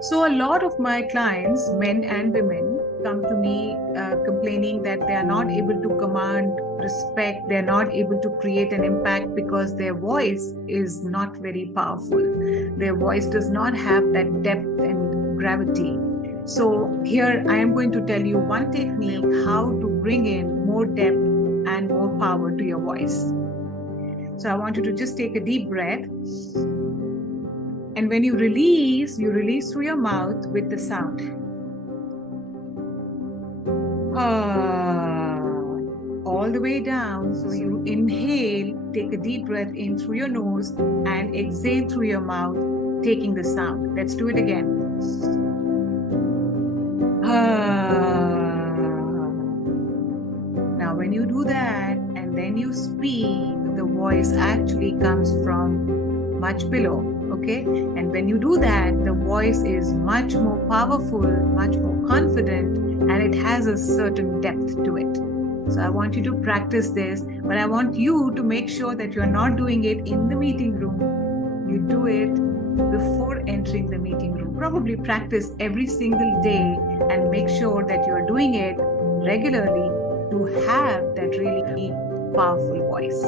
So, a lot of my clients, men and women, come to me complaining that they are not able to command respect, they're not able to create an impact because their voice is not very powerful. Their voice does not have that depth and gravity. So, here I am going to tell you one technique how to bring in more depth and more power to your voice. So, I want you to just take a deep breath. And when you release through your mouth with the sound. All the way down. So you inhale, take a deep breath in through your nose and exhale through your mouth, taking the sound. Let's do it again. Now, when you do that and then you speak, the voice actually comes from much below. Okay, and when you do that, the voice is much more powerful, much more confident, and it has a certain depth to it. So I want you to practice this, but I want you to make sure that you're not doing it in the meeting room. You do it before entering the meeting room. Probably practice every single day and make sure that you're doing it regularly to have that really powerful voice.